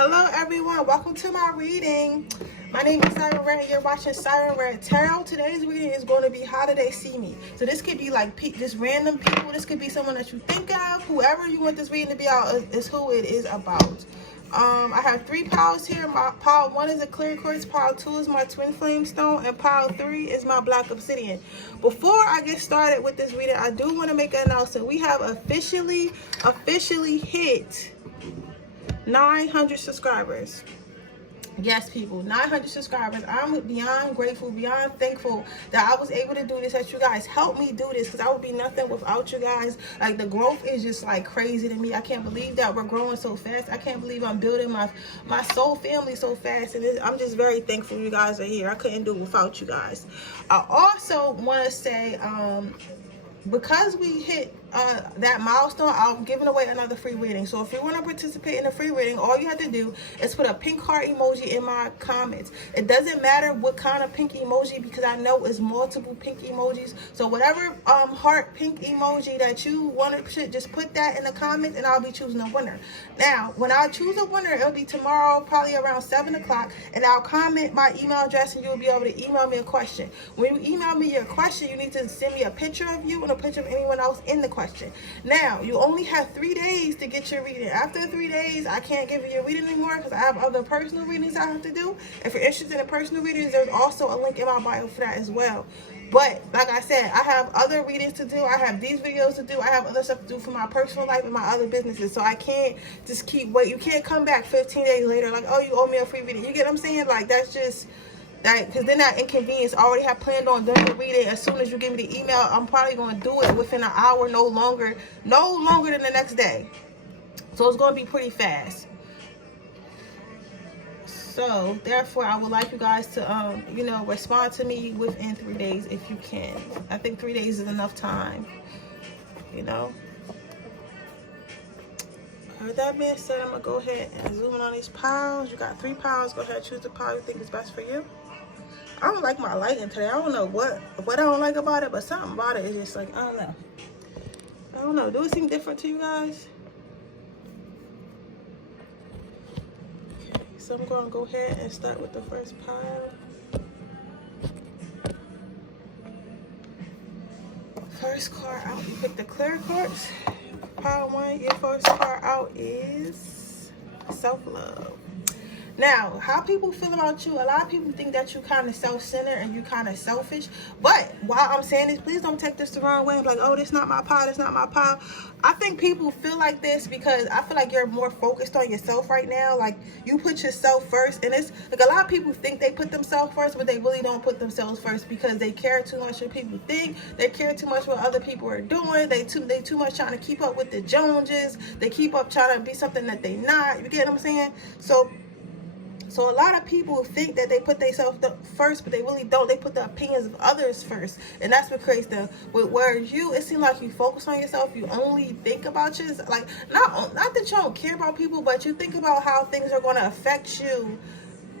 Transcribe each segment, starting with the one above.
Hello everyone, welcome to my reading. My name is Siren Redd and you're watching Siren Redd Tarot. Today's reading is going to be How Do They See Me? So this could be like just random people. This could be someone that you think of. Whoever you want this reading to be out is who it is about. I have 3 piles here. My pile 1 is a clear quartz, pile 2 is my twin flame stone, and pile 3 is my black obsidian. Before I get started with this reading, I do want to make an announcement. We have officially hit 900 subscribers. Yes, people, 900 subscribers. I'm beyond grateful, beyond thankful that I was able to do this, that you guys helped me do this, because I would be nothing without you guys. Like, the growth is just like crazy to me. I can't believe that we're growing so fast. I can't believe I'm building my soul family so fast, and I'm just very thankful you guys are here. I couldn't do it without you guys. I also want to say, because we hit that milestone, I'm giving away another free reading. So if you want to participate in a free reading, all you have to do is put a pink heart emoji in my comments. It doesn't matter what kind of pink emoji, because I know it's multiple pink emojis. So whatever heart pink emoji that you want to just put that in the comments, and I'll be choosing a winner. Now, when I choose a winner, it'll be tomorrow, probably around 7 o'clock, and I'll comment my email address, and you'll be able to email me a question. When you email me your question, you need to send me a picture of you and a picture of anyone else in the question. Now, you only have 3 days to get your reading. After 3 days, I can't give you your reading anymore because I have other personal readings I have to do. If you're interested in personal readings, there's also a link in my bio for that as well. But like I said, I have other readings to do. I have these videos to do. I have other stuff to do for my personal life and my other businesses. So I can't just keep waiting. You can't come back 15 days later like, oh, you owe me a free reading. You get what I'm saying? Like, that's just... because then that inconvenience. I already have planned on doing the reading. As soon as you give me the email, I'm probably going to do it within an hour, no longer than the next day. So it's going to be pretty fast. So therefore, I would like you guys to respond to me within 3 days if you can. I think 3 days is enough time. With that being said, I'm gonna go ahead and zoom in on these piles. You got 3 piles. Go ahead and choose the pile you think is best for you. I don't like my lighting today. I don't know what I don't like about it, but something about it is just like, I don't know. Do it seem different to you guys? Okay, so I'm gonna go ahead and start with the first pile. First card out, you pick the clear cards. Pile 1, your first card out is self-love. Now, how people feel about you, a lot of people think that you kind of self-centered and you kind of selfish. But while I'm saying this, please don't take this the wrong way. I'm like, oh, this not my pile, this not my pile. I think people feel like this because I feel like you're more focused on yourself right now. Like, you put yourself first. And it's like a lot of people think they put themselves first, but they really don't put themselves first because they care too much what people think. They care too much what other people are doing. They too much trying to keep up with the Joneses. They keep up trying to be something that they not. You get what I'm saying? So a lot of people think that they put themselves first, but they really don't. They put the opinions of others first. And that's what creates them. Whereas you, it seems like you focus on yourself. You only think about you. Like, not that you don't care about people, but you think about how things are going to affect you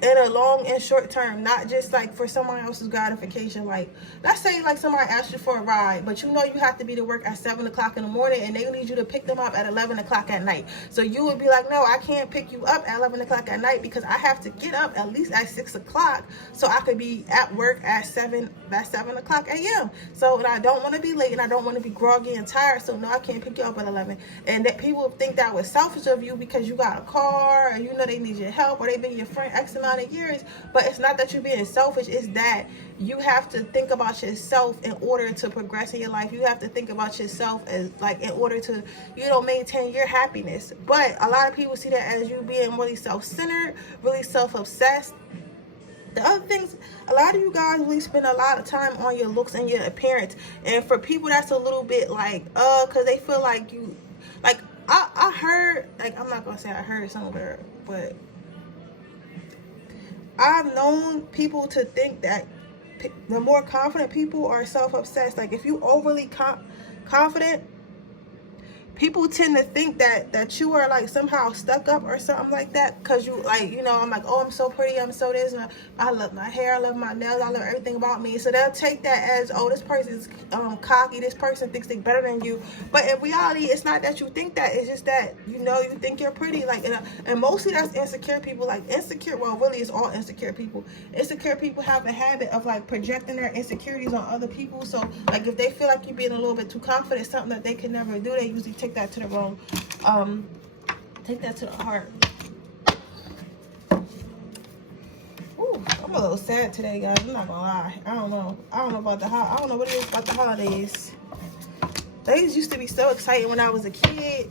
in a long and short term, not just like for someone else's gratification. Like, let's say like somebody asked you for a ride, but you know you have to be to work at 7 o'clock in the morning and they need you to pick them up at 11 o'clock at night. So you would be like, no, I can't pick you up at 11 o'clock at night because I have to get up at least at 6 o'clock so I could be at work at 7 o'clock a.m. So I don't want to be late and I don't want to be groggy and tired. So no, I can't pick you up at 11. And that people think that was selfish of you because you got a car or they need your help or they've been your friend X amount of years. But it's not that you're being selfish. It's that you have to think about yourself in order to progress in your life. You have to think about yourself as like in order to maintain your happiness. But a lot of people see that as you being really self-centered, really self-obsessed. The other things, a lot of you guys really spend a lot of time on your looks and your appearance. And for people, that's a little bit like because they feel like you, like I heard, like I'm not gonna say I heard somewhere, but I've known people to think that the more confident people are self-obsessed. Like, if you overly confident, people tend to think that you are like somehow stuck up or something like that, because you like, you know, I'm like, oh, I'm so pretty, I'm so this, and I love my hair, I love my nails, I love everything about me. So they'll take that as, oh, this person's cocky, this person thinks they're better than you. But in reality, it's not that you think that, it's just that, you know, you think you're pretty. Like, and mostly that's insecure people. Like insecure, well, really it's all insecure people. Insecure people have a habit of like projecting their insecurities on other people. So like if they feel like you're being a little bit too confident, something that they can never do, they usually take that to the wrong, take that to the heart. Ooh, I'm a little sad today, guys. I'm not gonna lie. I don't know about I don't know what it is about the holidays. Days used to be so exciting when I was a kid.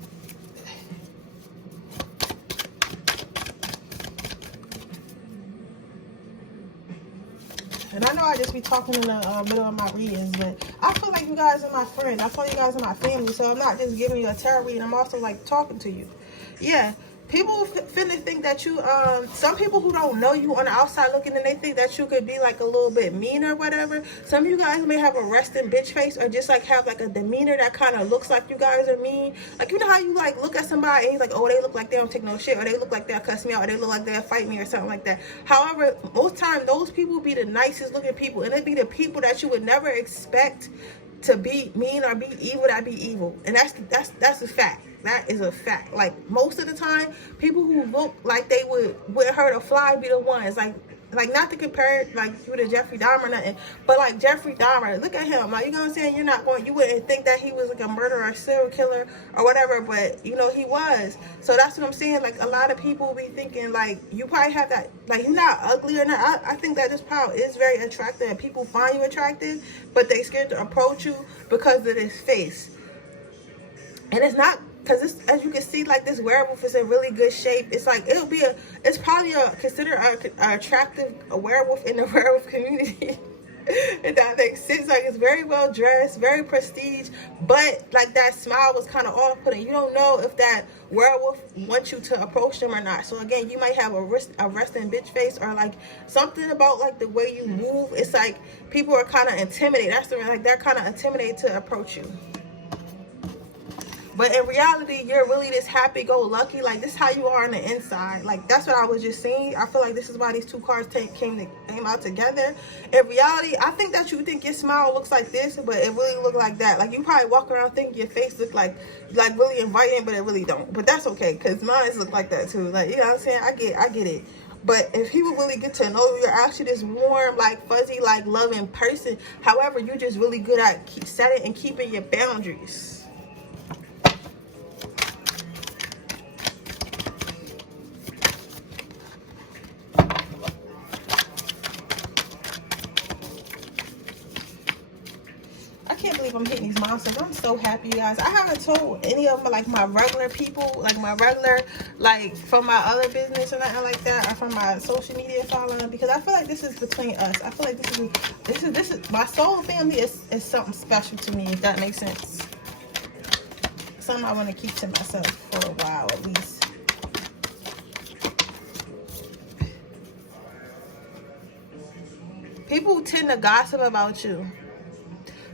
And I know I just be talking in the middle of my readings, but I feel like you guys are my friends. I feel like you guys are my family, so I'm not just giving you a tarot reading. I'm also like talking to you. Yeah. People finna think that you, some people who don't know you on the outside looking, and they think that you could be like a little bit mean or whatever. Some of you guys may have a resting bitch face, or just like have like a demeanor that kind of looks like you guys are mean. Like, you know how you like look at somebody and you're like, oh, they look like they don't take no shit, or they look like they'll cuss me out, or they look like they'll fight me or something like that. However, most time those people be the nicest looking people, and they be the people that you would never expect to be mean or be evil, that be evil. And that's a fact. That is a fact. Like most of the time, people who look like they would hurt a fly be the ones. Like not to compare like you to Jeffrey Dahmer or nothing, but like Jeffrey Dahmer, look at him. Like, you know what I'm saying? You wouldn't think that he was like a murderer or serial killer or whatever, but you know he was. So that's what I'm saying. Like a lot of people be thinking like you probably have that, like you're not ugly or not. I think that this power is very attractive and people find you attractive, but they scared to approach you because of this face. And it's not, because this, as you can see, like this werewolf is in really good shape. It's like it's probably considered a attractive werewolf in the werewolf community. If that makes sense. Like it's very well dressed, very prestige, but like that smile was kind of off-putting. You don't know if that werewolf wants you to approach them or not. So again, you might have a resting bitch face, or like something about like the way you move. It's like people are kind of intimidated. That's the, like they're kind of intimidated to approach you. But in reality, you're really this happy-go-lucky. Like, this is how you are on the inside. Like, that's what I was just saying. I feel like this is why these two cards came out together. In reality, I think that you think your smile looks like this, but it really look like that. Like, you probably walk around thinking your face look like really inviting, but it really don't. But that's okay, because mine look like that, too. Like, you know what I'm saying? I get it. But if people really get to know you, you're actually this warm, like, fuzzy, like, loving person. However, you're just really good at setting and keeping your boundaries. I can't believe I'm hitting these monsters. I'm so happy, you guys. I haven't told any of them, like my regular people, like my regular, like from my other business or nothing like that, or from my social media following, because I feel like this is between us. I feel like this is my soul family is something special to me, if that makes sense. Something I want to keep to myself for a while at least. People tend to gossip about you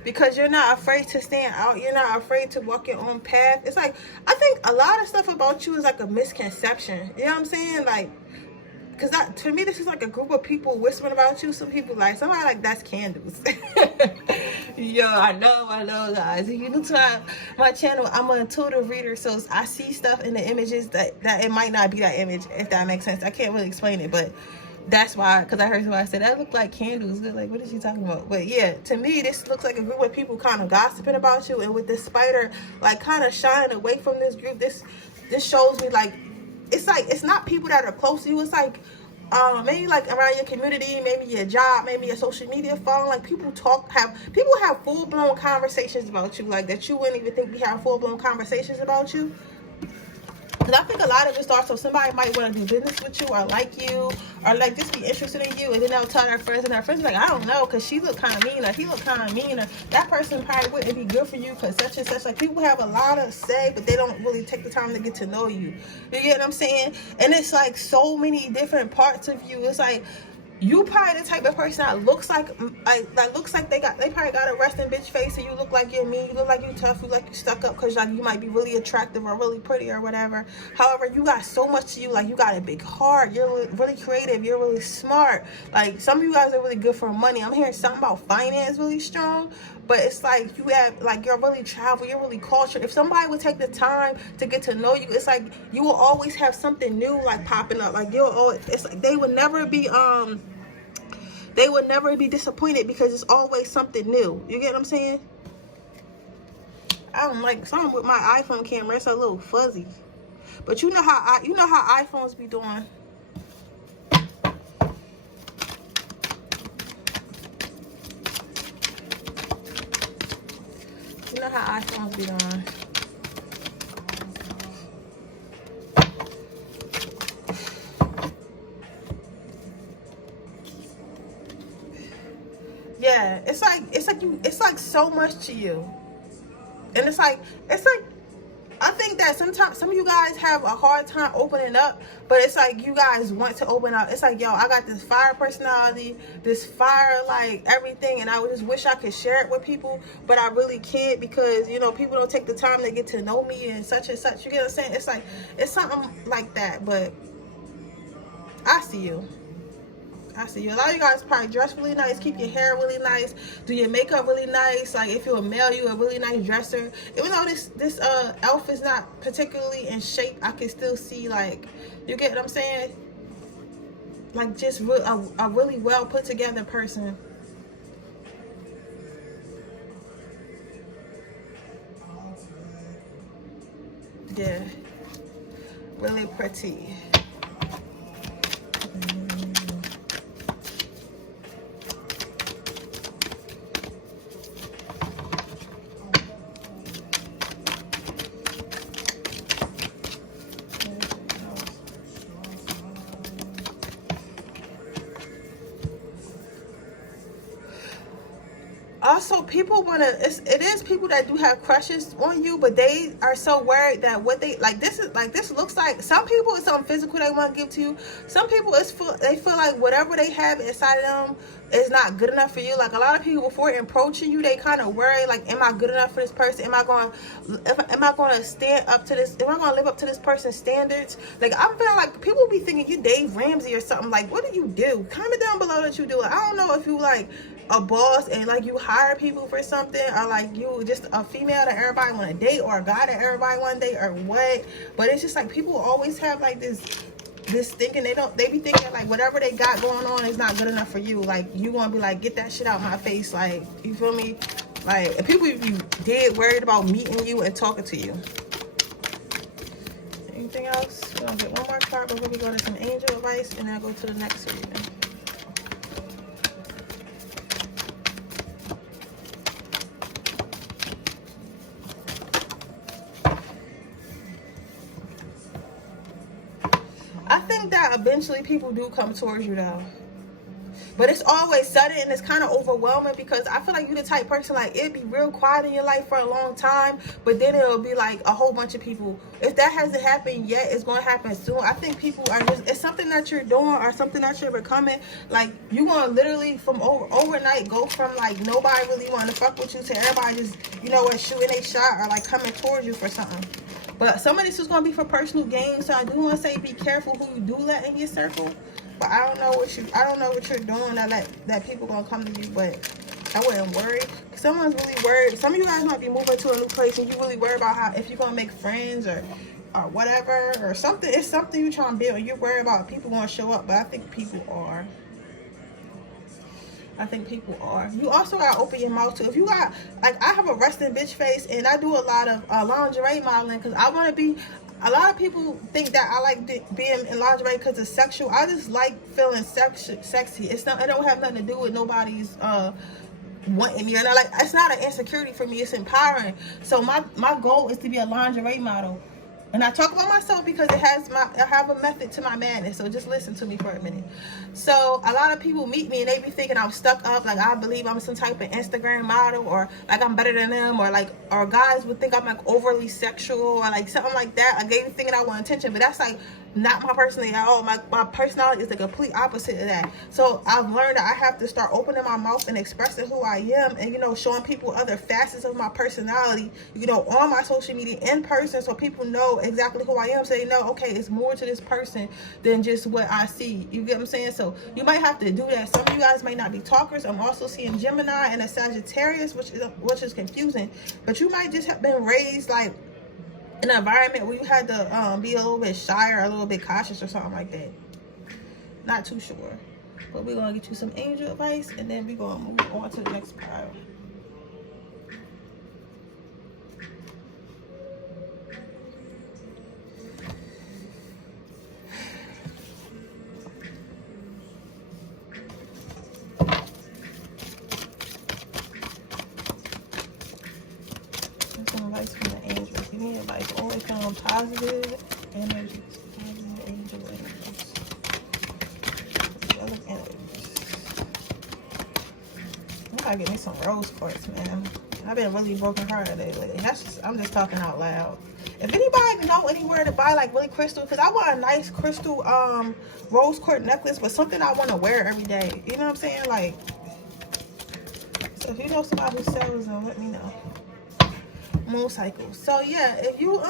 because you're not afraid to stand out. You're not afraid to walk your own path. It's like, I think a lot of stuff about you is like a misconception. You know what I'm saying? Like, because to me, this is like a group of people whispering about you. Some people like, somebody like, that's candles. Yo, I know, guys. If you're new to my channel, I'm an intuitive reader, so I see stuff in the images that it might not be that image, if that makes sense. I can't really explain it, but that's why, because I heard somebody say that looked like candles. They're like, what is she talking about? But yeah, to me, this looks like a group of people kind of gossiping about you, and with this spider like kind of shining away from this group, this shows me like it's not people that are close to you. It's like maybe like around your community, maybe your job, maybe your social media phone. Like people have full-blown conversations about you, like that you wouldn't even think we have full-blown conversations about you. Because I think a lot of it starts, so somebody might want to do business with you, or like you, or like just be interested in you, and then they'll tell their friends, and their friends are like, I don't know, because she look kind of mean, or he look kind of mean, or that person probably wouldn't be good for you because such and such. Like, people have a lot to say, but they don't really take the time to get to know you. You get what I'm saying? And it's like so many different parts of you. It's like you probably the type of person that looks like they probably got a resting bitch face, and you look like you're mean, you look like you tough, you look like you stuck up because like you might be really attractive or really pretty or whatever. However, you got so much to you. Like, you got a big heart, you're really creative, you're really smart. Like, some of you guys are really good for money. I'm hearing something about finance really strong, but it's like you have, like, you're really travel, you're really cultured. If somebody would take the time to get to know you, it's like you will always have something new like popping up. Like, you'll always, it's like they would never be disappointed because it's always something new. You get what I'm saying? I don't like something with my iPhone camera. It's a little fuzzy, but you know how iPhones be doing. You know how iPhones be doing. Yeah, it's like so much to you, and it's like I think that sometimes some of you guys have a hard time opening up, but it's like you guys want to open up. It's like, yo, I got this fire personality, this fire like everything, and I just wish I could share it with people, but I really can't because, you know, people don't take the time to get to know me and such and such. You get what I'm saying? It's like, it's something like that, but I see you. I see you. A lot of you guys probably dress really nice, keep your hair really nice, do your makeup really nice. Like, if you're a male, you're a really nice dresser. Even though this elf is not particularly in shape, I can still see, like, you get what I'm saying? Like, just a really well put together person. Yeah, really pretty. Also, people want to, it is people that do have crushes on you, but they are so worried that what they, like, this looks like, some people it's something physical they want to give to you. Some people they feel like whatever they have inside of them is not good enough for you. Like, a lot of people, before approaching you, they kind of worry, like, am I good enough for this person? Am I going to stand up to this? Am I going to live up to this person's standards? Like, I'm feeling like people be thinking you Dave Ramsey or something. Like, what do you do? Comment down below that you do. Like, I don't know if you like a boss and like you hire people for something, or like you just a female that everybody want to date, or a guy that everybody want to date, or what. But it's just like people always have like this thinking, they be thinking like whatever they got going on is not good enough for you. Like, you want to be like, get that shit out my face. Like, you feel me? Like, if people be dead worried about meeting you and talking to you. Anything else? We're gonna get one more card before we go to some angel advice, and then I'll go to the next reading. I think that eventually people do come towards you though, but it's always sudden and it's kind of overwhelming, because I feel like you're the type person, like, it'd be real quiet in your life for a long time, but then it'll be like a whole bunch of people. If that hasn't happened yet, it's going to happen soon. I think people are just, it's something that you're doing or something that you're becoming. Like, you're going to literally from overnight go from like nobody really wanting to fuck with you to everybody just, you know what, shooting a shot or like coming towards you for something. But some of this is going to be for personal gain, so I do want to say be careful who you do let in your circle. But I don't know what you're doing that people gonna come to you. But I wouldn't worry. Someone's really worried. Some of you guys might be moving to a new place and you really worry about how, if you're gonna make friends or whatever, or something. It's something you're trying to build and you're worried about people gonna show up. But I think people are. You also gotta open your mouth too. If you got, like, I have a resting bitch face and I do a lot of lingerie modeling because I want to be. A lot of people think that I like being in lingerie because it's sexual. I just like feeling sexy. It don't have nothing to do with nobody's wanting me. And it's not an insecurity for me. It's empowering. So my goal is to be a lingerie model. And I talk about myself because I have a method to my madness. So just listen to me for a minute. So a lot of people meet me and they be thinking I'm stuck up, like I believe I'm some type of Instagram model, or like I'm better than them, or guys would think I'm like overly sexual or like something like that. Like, they be thinking I want attention, but that's like not my personality at all. My personality is the complete opposite of that. So I've learned that I have to start opening my mouth and expressing who I am, and, you know, showing people other facets of my personality, you know, on my social media in person, so people know exactly who I am, so they know, okay, it's more to this person than just what I see. You get what I'm saying? So you might have to do that. Some of you guys may not be talkers. I'm also seeing Gemini and a Sagittarius, which is confusing, but you might just have been raised like an environment where you had to be a little bit shy or a little bit cautious or something like that. Not too sure. But we're going to get you some angel advice, and then we're going to move on to the next pile. Some advice from the angels. You need advice. Always found positive energies. Positive angel energies. Other energies. I gotta get me some rose quartz, man. I've been really broken hearted lately. I'm just talking out loud. If anybody know anywhere to buy like really crystal, because I want a nice crystal rose quartz necklace, but something I want to wear every day. You know what I'm saying? Like, so if you know somebody who sells them, let me know. Moon cycles. So yeah, if you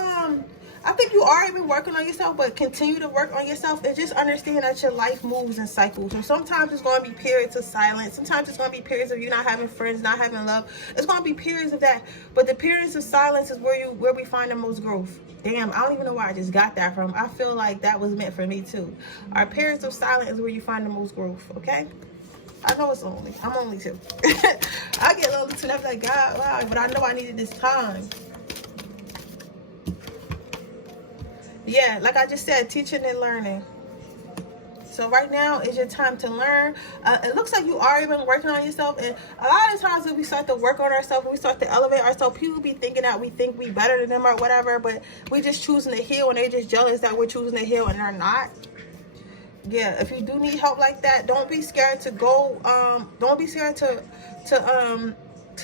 I think you are even working on yourself, but continue to work on yourself, and just understand that your life moves in cycles. And sometimes it's going to be periods of silence. Sometimes it's going to be periods of you not having friends, not having love. It's going to be periods of that. But the periods of silence is where we find the most growth. Damn, I don't even know where I just got that from. I feel like that was meant for me too. Our periods of silence is where you find the most growth. Okay. I know it's lonely. I'm only 2. I get lonely too. I'm like, God, wow, but I know I needed this time. Yeah, like I just said, teaching and learning. So right now is your time to learn. It looks like you are even working on yourself. And a lot of times when we start to work on ourselves, when we start to elevate ourselves, people be thinking that we think we better than them or whatever, but we just choosing to heal, and they just jealous that we're choosing to heal and they're not. Yeah, if you do need help like that, don't be scared to go, don't be scared to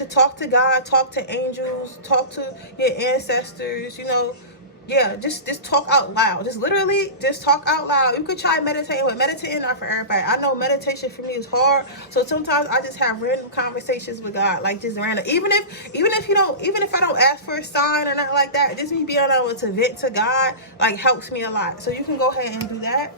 talk to God, talk to angels, talk to your ancestors, you know. Yeah, just talk out loud. Just literally just talk out loud. You could try meditating, but meditating not for everybody. I know meditation for me is hard, so sometimes I just have random conversations with God, like just random. Even if I don't ask for a sign or nothing like that, just me being able to vent to God like helps me a lot. So you can go ahead and do that.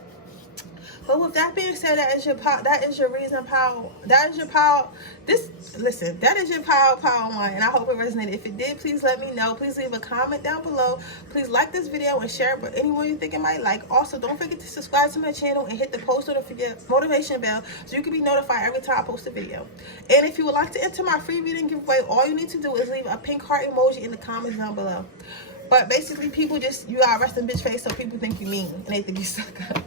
But with that being said, that is your power. That is your reason power. That is your power. That is your power one, and I hope it resonated. If it did, please let me know. Please leave a comment down below. Please like this video and share it with anyone you think it might like. Also, don't forget to subscribe to my channel and hit the post notification bell so you can be notified every time I post a video. And if you would like to enter my free reading giveaway, all you need to do is leave a pink heart emoji in the comments down below. But basically, people you got a resting bitch face, so people think you mean and they think you suck up.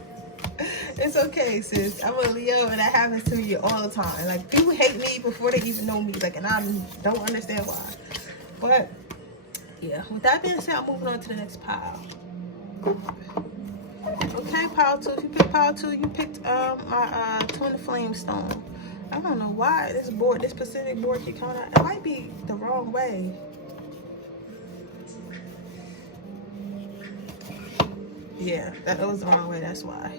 It's okay, sis. I'm a Leo, and that happens to me all the time. Like, people hate me before they even know me. Like, and I don't understand why. But yeah, with that being said, I'm moving on to the next pile. Okay, pile 2. If you picked pile 2, you picked my twin flame stone. I don't know why this specific board keep coming out. It might be the wrong way. Yeah, that was the wrong way. That's why.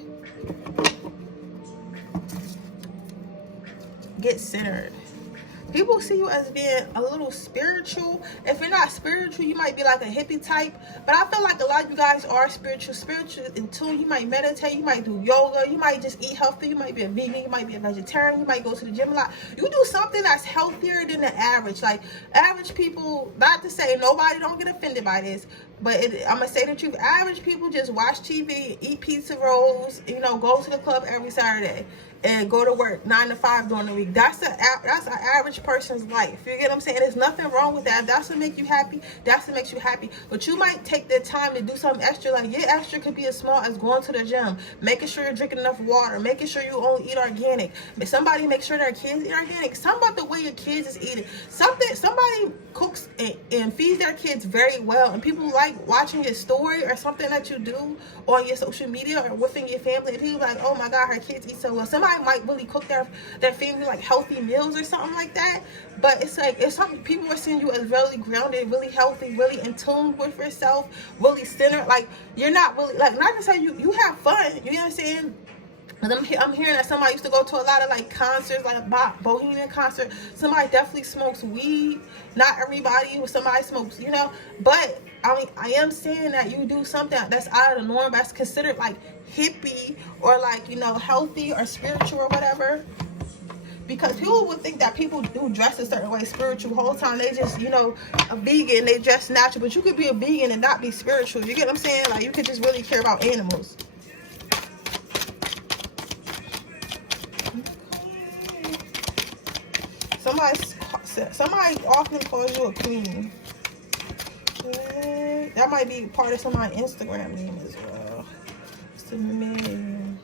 Get centered. People see you as being a little spiritual. If you're not spiritual, you might be like a hippie type. But I feel like a lot of you guys are spiritual in tune. You might meditate. You might do yoga. You might just eat healthy. You might be a vegan. You might be a vegetarian. You might go to the gym a lot. You do something that's healthier than the average. Like, average people, not to say nobody don't get offended by this, but I'm going to say the truth. Average people just watch TV, eat pizza rolls, you know, go to the club every Saturday, and go to work 9 to 5 during the week. That's an average person's life. You get what I'm saying? There's nothing wrong with that. If that's what makes you happy, that's what makes you happy. But you might take the time to do something extra. Like, your extra could be as small as going to the gym, making sure you're drinking enough water, making sure you only eat organic. But somebody make sure their kids eat organic. Something about the way your kids is eating. Somebody cooks and feeds their kids very well, and people like watching your story or something that you do on your social media or within your family, and people like, oh my God, her kids eat so well. Somebody somebody might really cook their family like healthy meals or something like that, but it's like, it's something people are seeing you as really grounded, really healthy, really in tune with yourself, really centered. Like, you're not really, like, not to say you have fun, you know what I'm saying? I'm hearing that somebody used to go to a lot of like concerts, like bohemian concert. Somebody definitely smokes weed. Not everybody, somebody smokes, you know. But I mean, I am saying that you do something that's out of the norm, that's considered like hippie or like, you know, healthy or spiritual or whatever. Because people would think that people who dress a certain way spiritual the whole time. They just, you know, a vegan, they dress natural. But you could be a vegan and not be spiritual. You get what I'm saying? Like, you could just really care about animals. Somebody often calls you a queen. That might be part of somebody's Instagram name as well. Just a million.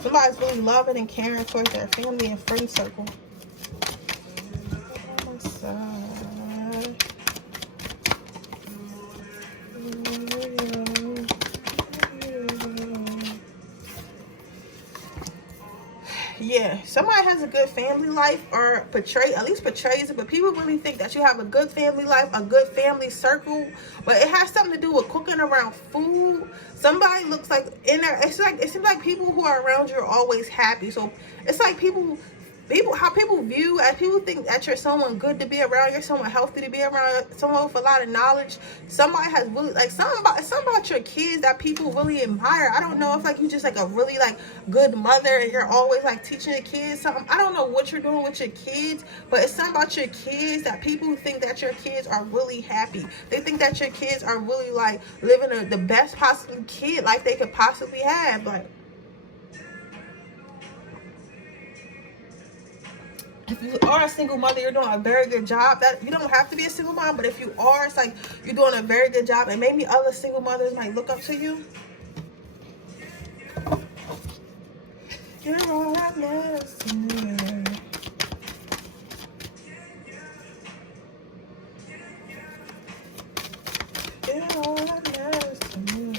Somebody's really loving and caring towards their family and friend circle. Oh my side. Yeah, somebody has a good family life, or at least portrays it, but people really think that you have a good family life, a good family circle, but it has something to do with cooking around food. Somebody looks like in there, it seems like people who are around you are always happy. So it's like how people view, as people think that you're someone good to be around, you're someone healthy to be around, someone with a lot of knowledge. Somebody has really, like, something about your kids that people really admire. I don't know if like you just like a really like good mother and you're always like teaching your kids something. I don't know what you're doing with your kids, but it's something about your kids that people think that your kids are really happy. They think that your kids are really like living the best possible kid life they could possibly have. Like, if you are a single mother, you're doing a very good job. That you don't have to be a single mom, but if you are, it's like you're doing a very good job, and maybe other single mothers might look up to you. You're all that matters to me. You're all that matters to me.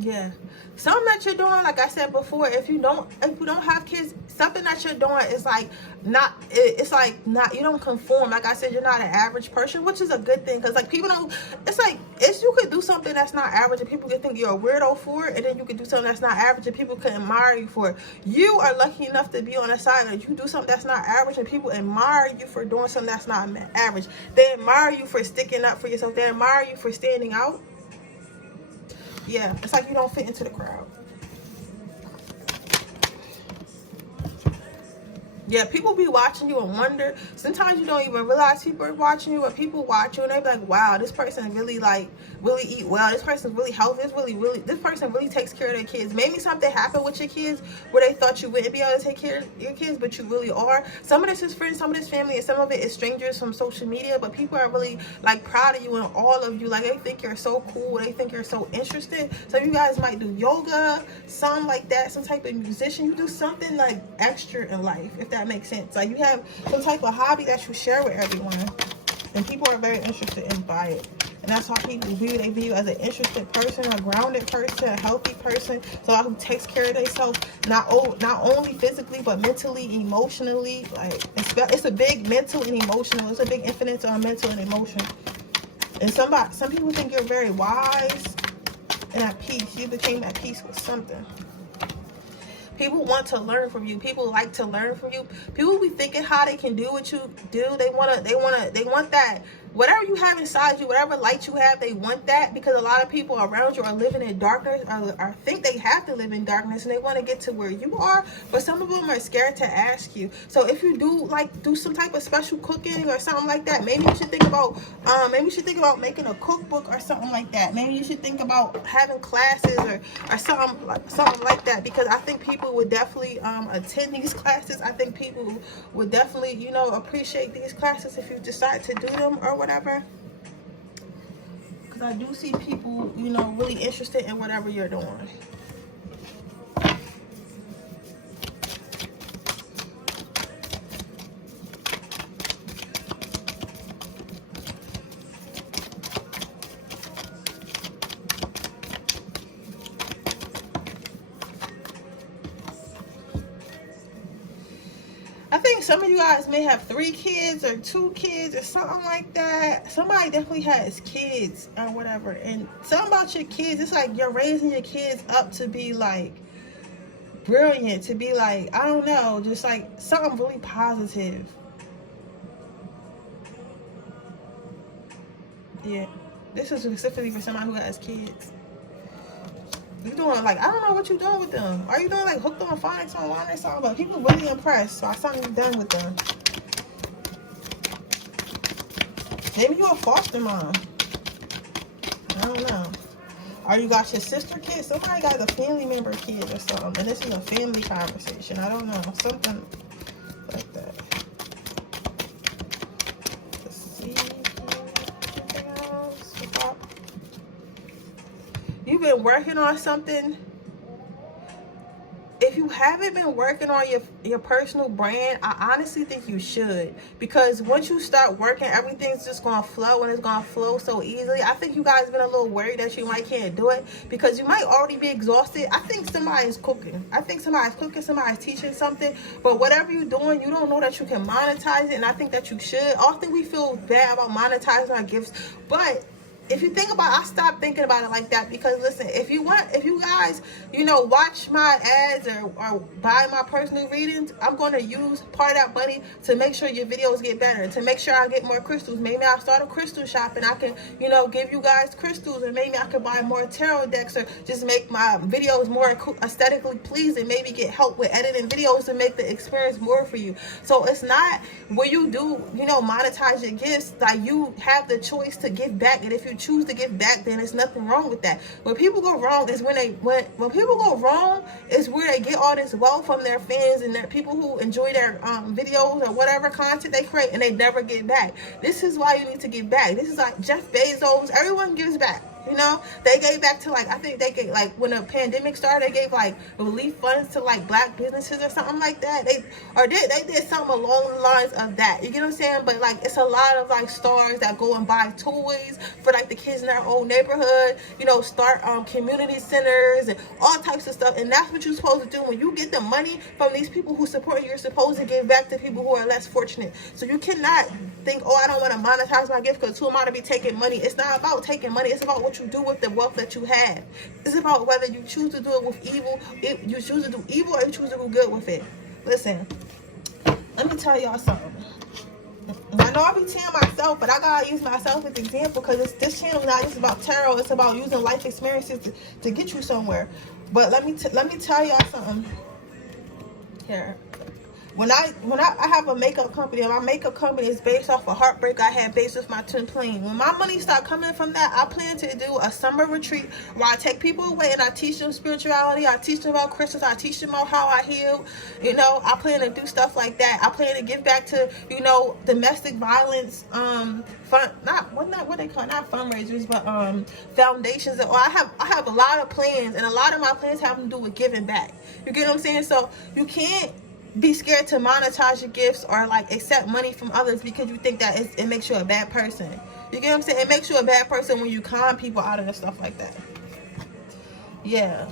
Yeah. Something that you're doing, like I said before, if you don't have kids, something that you're doing is like you don't conform. Like I said, you're not an average person, which is a good thing, because like people don't, you could do something that's not average and people could think you're a weirdo for it, and then you could do something that's not average and people could admire you for it. You are lucky enough to be on the side that you do something that's not average and people admire you for doing something that's not average. They admire you for sticking up for yourself. They admire you for standing out. Yeah, it's like you don't fit into the crowd. Yeah, people be watching you and wonder. Sometimes you don't even realize people are watching you, but people watch you and they be like, wow, this person really eat well. This person's really healthy. This person really takes care of their kids. Maybe something happened with your kids where they thought you wouldn't be able to take care of your kids, but you really are. Some of this is friends, some of this family, and some of it is strangers from social media, but people are really like proud of you and all of you. Like, they think you're so cool. They think you're so interested. So you guys might do yoga, something like that, some type of musician. You do something like extra in life, if that makes sense. Like, you have some type of hobby that you share with everyone, and people are very interested in by it. And that's how people view. They view you as an interested person, a grounded person, a healthy person, someone who takes care of themselves, not only physically but mentally, emotionally. Like, it's a big mental and emotional. It's a big infinite on mental and emotion. And some people think you're very wise and at peace. You became at peace with something. People want to learn from you. People like to learn from you. People be thinking how they can do what you do. They want that. Whatever you have inside you, whatever light you have, they want that, because a lot of people around you are living in darkness, or think they have to live in darkness, and they want to get to where you are, but some of them are scared to ask you. So if you do some type of special cooking or something like that, maybe you should think about making a cookbook or something like that. Maybe you should think about having classes or something like that, because I think people would definitely attend these classes. I think people would definitely, appreciate these classes if you decide to do them or whatever. Because I do see people, really interested in whatever you're doing. I think some of you guys may have 3 kids or 2 kids or something like that. Somebody definitely has kids or whatever. And something about your kids, it's like you're raising your kids up to be like brilliant, to be like, I don't know, just like something really positive. Yeah, this is specifically for somebody who has kids. You doing like, I don't know what you're doing with them. Are you doing like hooked on phonics online or something? But people really impressed, so I thought you done with them. Maybe you're a foster mom. I don't know. Or you got your sister kid. Somebody got a family member kid or something. And this is a family conversation. I don't know. Something like that. Let's see. Anything else? You've been working on something. If you haven't been working on your personal brand, I honestly think you should. Because once you start working, everything's just going to flow, and it's going to flow so easily. I think you guys been a little worried that you might can't do it because you might already be exhausted. I think somebody's cooking. I think somebody's cooking, somebody's teaching something. But whatever you're doing, you don't know that you can monetize it, and I think that you should. Often we feel bad about monetizing our gifts, but if you think about it, I stopped thinking about it like that because listen, if you guys, watch my ads or buy my personal readings, I'm going to use part of that money to make sure your videos get better, to make sure I get more crystals. Maybe I'll start a crystal shop and I can, give you guys crystals, and maybe I can buy more tarot decks or just make my videos more aesthetically pleasing, maybe get help with editing videos to make the experience more for you. So it's not where you do, monetize your gifts, like you have the choice to give back, and if you choose to give back, then there's nothing wrong with that. Where people go wrong is when people go wrong is where they get all this wealth from their fans and their people who enjoy their videos or whatever content they create, and they never get back. This is why you need to give back. This is like Jeff Bezos. Everyone gives back. They gave back to, like, I think they gave, like, when the pandemic started, they gave, like, relief funds to, like, black businesses or something like that. They did something along the lines of that. You get what I'm saying? But, like, it's a lot of, like, stars that go and buy toys for, like, the kids in their own neighborhood, start community centers and all types of stuff. And that's what you're supposed to do. When you get the money from these people who support you, you're supposed to give back to people who are less fortunate. So you cannot think, oh, I don't want to monetize my gift because who am I to be taking money? It's not about taking money. It's about what you do with the wealth that you have. It's about whether you choose to do it with evil, if you choose to do evil, or you choose to do good with it. Listen, let me tell y'all something. I know I be telling myself, but I gotta use myself as an example because this channel is not just about tarot. It's about using life experiences to get you somewhere. But let me tell y'all something. Here. When I have a makeup company, and my makeup company is based off a heartbreak I had based with my twin flame. When my money start coming from that, I plan to do a summer retreat where I take people away and I teach them spirituality. I teach them about crystals. I teach them about how I heal. I plan to do stuff like that. I plan to give back to, domestic violence, what they call, not fundraisers, but foundations. Or I have a lot of plans, and a lot of my plans have to do with giving back. You get what I'm saying? So you can't be scared to monetize your gifts or like accept money from others because you think that it makes you a bad person. You get what I'm saying? It makes you a bad person when you con people out of stuff like that. Yeah.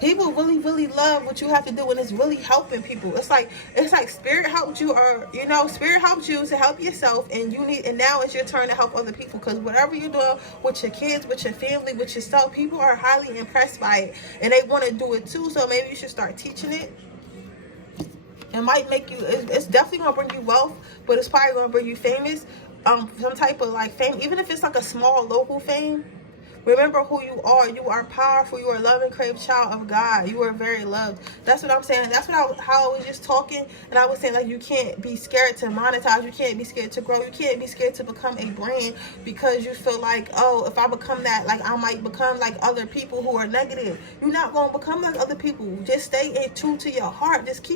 People really, really love what you have to do, and it's really helping people. It's like spirit helped you, or spirit helped you to help yourself, and now it's your turn to help other people. Because whatever you're doing with your kids, with your family, with yourself, people are highly impressed by it, and they want to do it too. So maybe you should start teaching it. It might make you, it's definitely going to bring you wealth, but it's probably going to bring you famous, some type of like fame, even if it's like a small local fame. Remember who you are. You are powerful. You are a loving, crave child of God. You are very loved. That's what I'm saying. That's how I was just talking, and I was saying, like, you can't be scared to monetize. You can't be scared to grow. You can't be scared to become a brand because you feel like, oh, if I become that, like, I might become like other people who are negative. You're not going to become like other people. Just stay true to your heart. Just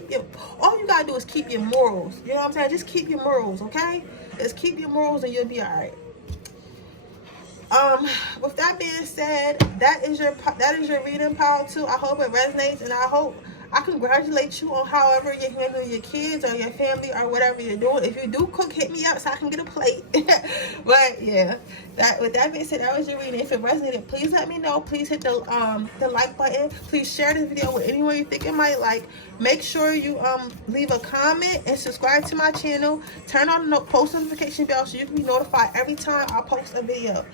all you got to do is keep your morals. You know what I'm saying? Just keep your morals, okay? Just keep your morals and you'll be all right. With that being said, that is your reading pile too. I hope it resonates, and I I congratulate you on however you're handling your kids or your family or whatever you're doing. If you do cook, hit me up so I can get a plate. But yeah, with that being said, that was your reading. If it resonated, please let me know. Please hit the like button. Please share this video with anyone you think it might like. Make sure you leave a comment and subscribe to my channel. Turn on the post notification bell so you can be notified every time I post a video.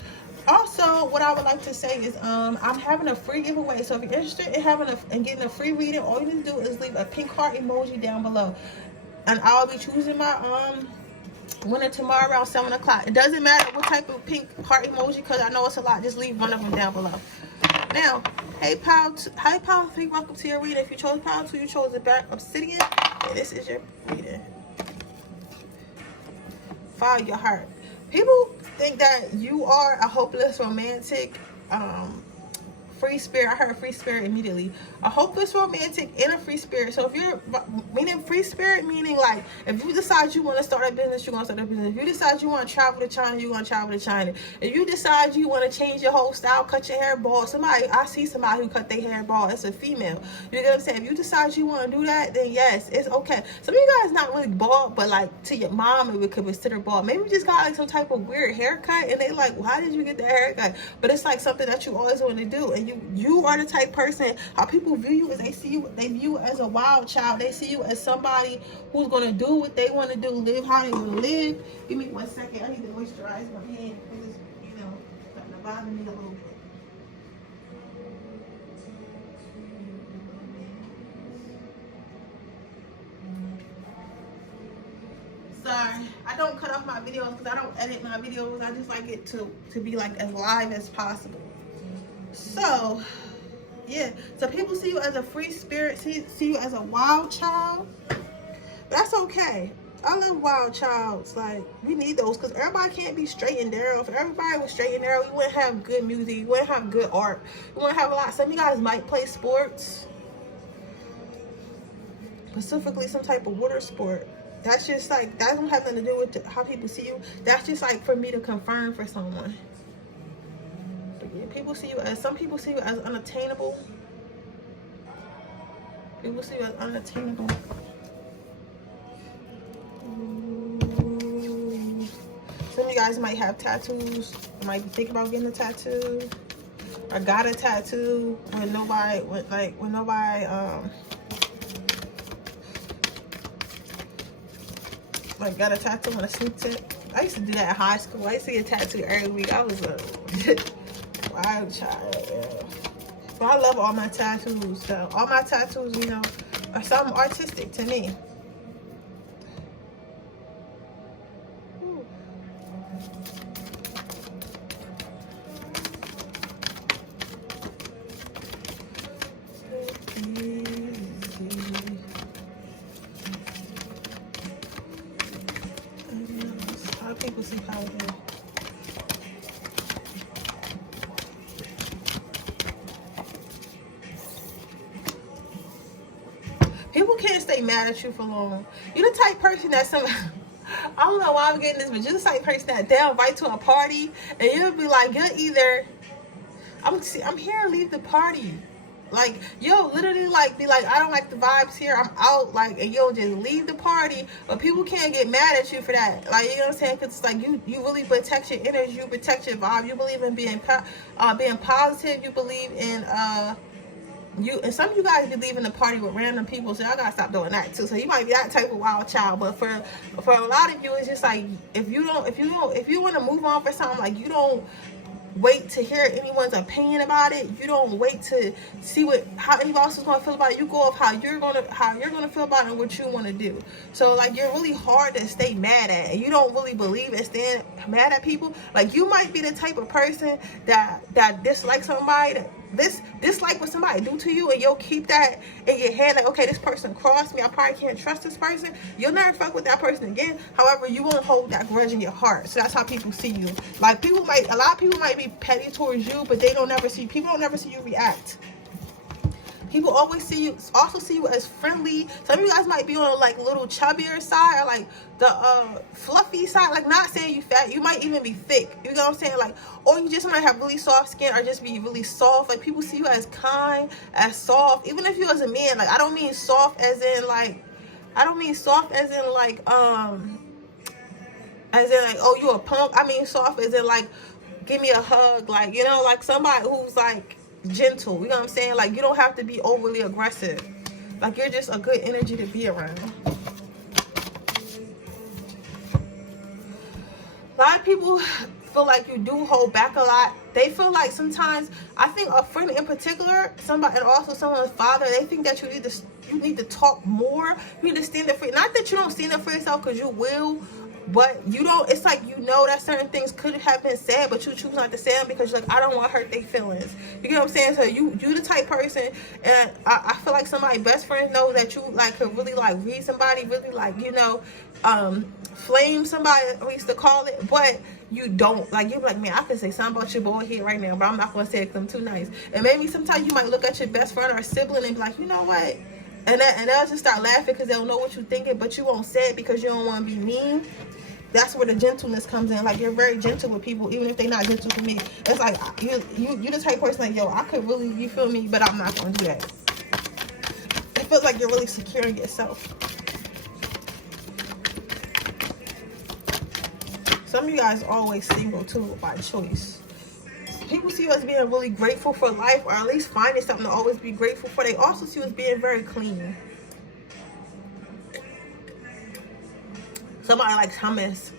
Also, what I would like to say is I'm having a free giveaway. So if you're interested in getting a free reading, all you need to do is leave a pink heart emoji down below, and I'll be choosing my winner tomorrow around 7 o'clock. It doesn't matter what type of pink heart emoji, because I know it's a lot. Just leave one of them down below. Now, hey Pile 3, welcome to your reading. If you chose Pile 2, you chose the Black Obsidian, and this is your reading. Follow your heart. People think that you are a hopeless romantic, free spirit. I heard free spirit immediately. A hopeless romantic and a free spirit. So if you're meaning free spirit, meaning like if you decide you want to start a business, you're going to start a business. If you decide you want to travel to China, you're going to travel to China. If you decide you want to change your whole style, cut your hair bald. I see somebody who cut their hair bald. It's a female. You get what I'm saying? If you decide you want to do that, then yes, it's okay. Some of you guys not really bald, but like to your mom, it would consider bald. Maybe you just got like some type of weird haircut, and they like, why did you get the haircut? But it's like something that you always want to do, and you are the type person, how people view you is they view you as a wild child. They see you as somebody who's gonna do what they want to do, live how they want to live. Give me 1 second. I need to moisturize my hand because it's, starting to bother me a little bit. Sorry, I don't cut off my videos because I don't edit my videos. I just like it to be like as live as possible. So yeah, so people see you as a free spirit, see you as a wild child. That's okay. I love wild childs. Like, we need those because everybody can't be straight and narrow. If everybody was straight and narrow, we wouldn't have good music, we wouldn't have good art, we wouldn't have a lot. Some of you guys might play sports, specifically some type of water sport. That's just like, that don't have nothing to do with how people see you. That's just like for me to confirm for someone. People see you as, some people see you as unattainable. People see you as unattainable. Some of you guys might have tattoos, might be thinking about getting a tattoo, or got a tattoo when nobody like got a tattoo on a sneak tip. I used to do that in high school. I used to get a tattoo every week. I was a wild child, yeah. But I love all my tattoos. So all my tattoos, are something artistic to me. How people see power here. People can't stay mad at you for long. You're the type person that I don't know why I'm getting this, but you're the type person that they'll invite to a party and you'll be like, you're either, I'm here to leave the party. Like, you'll literally like be like, I don't like the vibes here, I'm out, like, and you'll just leave the party. But people can't get mad at you for that. Like, you know what I'm saying? Because it's like you really protect your energy, you protect your vibe, you believe in being positive, you believe in and some of you guys be leaving the party with random people, so y'all gotta stop doing that too. So you might be that type of wild child, but for a lot of you, it's just like if you want to move on for something, like, you don't wait to hear anyone's opinion about it. You don't wait to see how anybody else is going to feel about it. You go off how you're going to feel about it and what you want to do. So like, you're really hard to stay mad at, and you don't really believe in staying mad at people. Like, you might be the type of person that dislikes somebody, dislike what somebody do to you, and you'll keep that in your head, like, okay, this person crossed me, I probably can't trust this person. You'll never fuck with that person again. However, you won't hold that grudge in your heart. So that's how people see you. Like, a lot of people might be petty towards you, but people don't never see you react. People always also see you as friendly. Some of you guys might be on like little chubbier side, or like the fluffy side. Like, not saying you fat, you might even be thick. You know what I'm saying? Like, or you just might have really soft skin, or just be really soft. Like, people see you as kind, as soft. Even if you as a man, like, I don't mean soft as in like, oh, you a punk. I mean soft as in like, give me a hug, like, you know, like somebody who's like gentle. You know what I'm saying? Like, you don't have to be overly aggressive. Like, you're just a good energy to be around. A lot of people feel like you do hold back a lot. They feel like sometimes, I think a friend in particular, somebody, and also someone's father, they think that you need to talk more. You need to stand up for, not that you don't stand up for yourself, because you will, but you don't. It's like, you know that certain things could have been said, but you choose not to say them because you're like, I don't want to hurt their feelings. You get what I'm saying? So you the type person, and I feel like somebody's best friend knows that you like could really like read somebody, really like, you know, flame somebody, we used to call it, but you don't. Like, you're like, man, I can say something about your boy here right now, but I'm not going to say it because I'm too nice. And maybe sometimes you might look at your best friend or sibling and be like, you know what? And they'll just start laughing because they'll know what you're thinking, but you won't say it because you don't want to be mean. That's where the gentleness comes in. Like, you're very gentle with people, even if they're not gentle with me. It's like, you the type of person like, yo, I could really, you feel me, but I'm not going to do that. It feels like you're really secure in yourself. Some of you guys are always single too, by choice. People see you as being really grateful for life, or at least finding something to always be grateful for. They also see you as being very clean. Somebody likes hummus.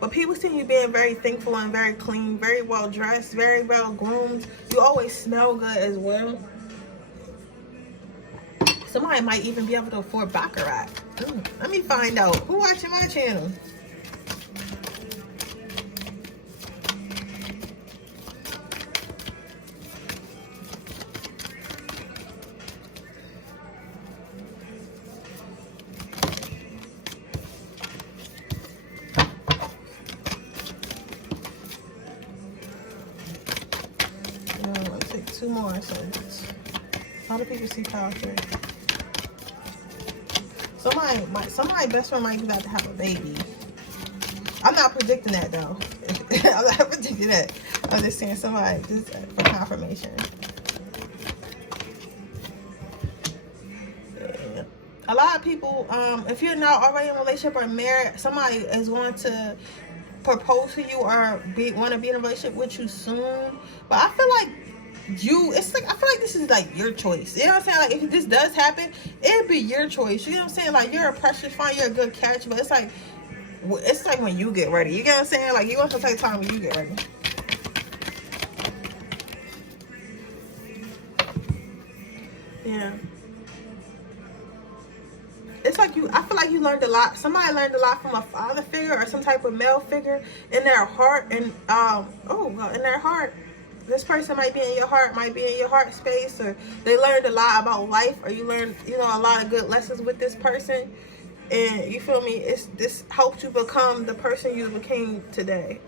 But people see you being very thankful and very clean, very well dressed, very well groomed. You always smell good as well. Somebody might even be able to afford Baccarat. Let me find out. Who watching my channel? Let's take 2 more. So how do people see power tree? Somebody best friend might be about to have a baby. I'm not predicting that though. I'm not predicting that. I'm just saying somebody, just for confirmation. Yeah. A lot of people, if you're not already in a relationship or married, somebody is going to propose to you or want to be in a relationship with you soon. But I feel like it's like, I feel like this is like your choice. You know what I'm saying? Like, if this does happen, it'd be your choice. You know what I'm saying? Like, you're a precious find, you're a good catch, but it's like when you get ready. You get what I'm saying? Like, you want to take time when you get ready. Yeah. It's like I feel like you learned a lot. Somebody learned a lot from a father figure or some type of male figure in their heart. And in their heart, this person might be in your heart, might be in your heart space, or they learned a lot about life, or you learned, you know, a lot of good lessons with this person. And you feel me? This helped you become the person you became today.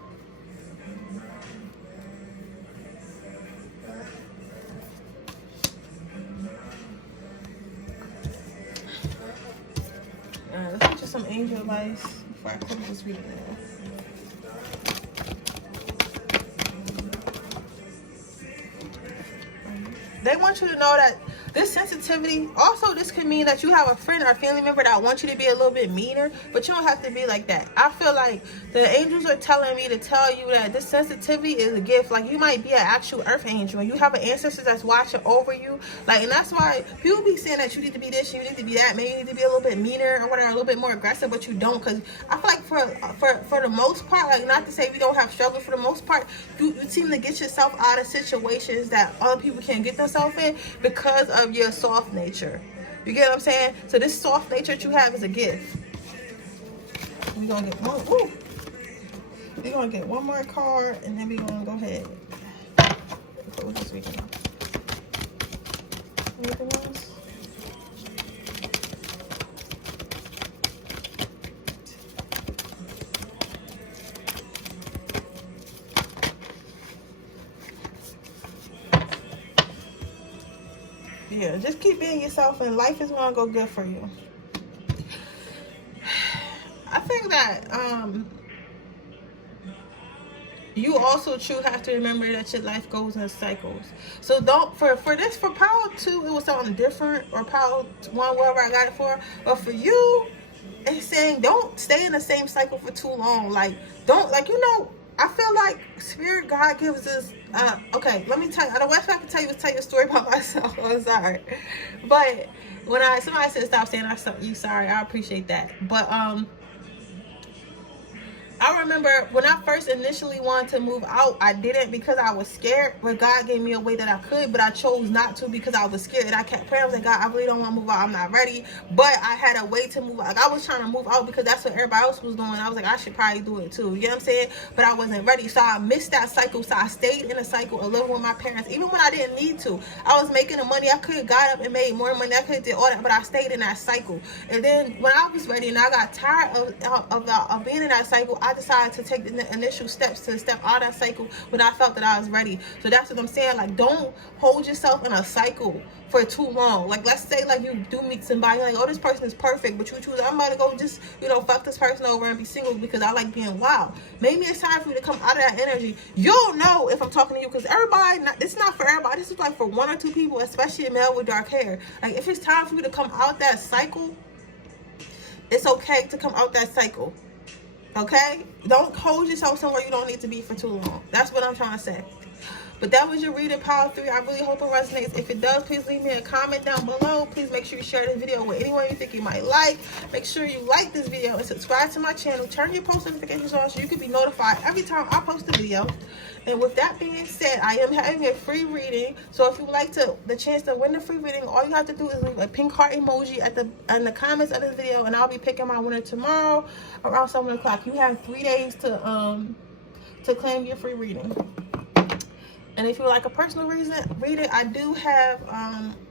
Let's get you some angel advice before I close this reading now. They want you to know that this sensitivity, also this could mean that you have a friend or a family member that wants you to be a little bit meaner, but you don't have to be like that. I feel like the angels are telling me to tell you that this sensitivity is a gift. Like, you might be an actual earth angel and you have an ancestor that's watching over you. Like, and that's why people be saying that you need to be this, you need to be that, maybe you need to be a little bit meaner or whatever, a little bit more aggressive, but you don't. Because I feel like for the most part, like, not to say we don't have struggles, for the most part, you seem to get yourself out of situations that other people can't get themselves in because of your soft nature. You get what I'm saying? So this soft nature that you have is a gift. We're gonna get one. Ooh. We're gonna get one more card, and then we're gonna go ahead. What this weekend? Anything else? Yeah, just keep being yourself and life is gonna go good for you. I think that you also too have to remember that your life goes in cycles. So don't for power 2 it was something different, or power 1 wherever I got it for. But for you, it's saying don't stay in the same cycle for too long. Like don't, like, you know, I feel like Spirit God gives us okay, let me tell you, the best I can tell you is tell you a story about myself. I'm sorry. But when somebody said stop saying you sorry, I appreciate that. But I remember when I first initially wanted to move out, I didn't because I was scared. But God gave me a way that I could, but I chose not to because I was scared. And I kept praying. I was like, God, I really don't want to move out. I'm not ready. But I had a way to move out. Like, I was trying to move out because that's what everybody else was doing. I was like, I should probably do it too. You know what I'm saying? But I wasn't ready. So I missed that cycle. So I stayed in a cycle of living with my parents, even when I didn't need to. I was making the money. I could have got up and made more money. I could have did all that, but I stayed in that cycle. And then when I was ready and I got tired of being in that cycle, I decided to take the initial steps to step out of that cycle when I felt that I was ready. So that's what I'm saying. Like, don't hold yourself in a cycle for too long. Like, let's say like you do meet somebody, like, oh, this person is perfect, but you choose, I'm about to go just, you know, fuck this person over and be single because I like being wild. Maybe it's time for you to come out of that energy. You'll know if I'm talking to you, because everybody, it's not for everybody. This is like for 1 or 2 people, especially a male with dark hair. Like, if it's time for you to come out that cycle, it's okay to come out that cycle. Okay? Don't hold yourself somewhere you don't need to be for too long. That's what I'm trying to say. But that was your reading, Power 3. I really hope it resonates. If it does, please leave me a comment down below. Please make sure you share this video with anyone you think you might like. Make sure you like this video and subscribe to my channel. Turn your post notifications on so you can be notified every time I post a video. And with that being said, I am having a free reading. So if you would like the chance to win the free reading, all you have to do is leave a pink heart emoji in the comments of this video, and I'll be picking my winner tomorrow around 7 o'clock. You have 3 days to claim your free reading. And if you would like a personal reading, I do have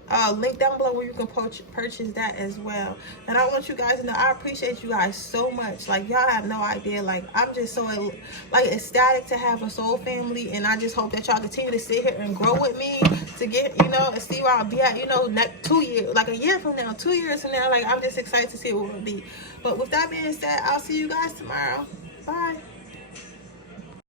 a link down below where you can purchase that as well. And I want you guys to know I appreciate you guys so much. Like, y'all have no idea. Like, I'm just so like ecstatic to have a soul family, and I just hope that y'all continue to sit here and grow with me to get, you know, and see where I'll be at, you know, next 2 years, like a year from now, 2 years from now. Like, I'm just excited to see what it will be. But with that being said, I'll see you guys tomorrow. Bye.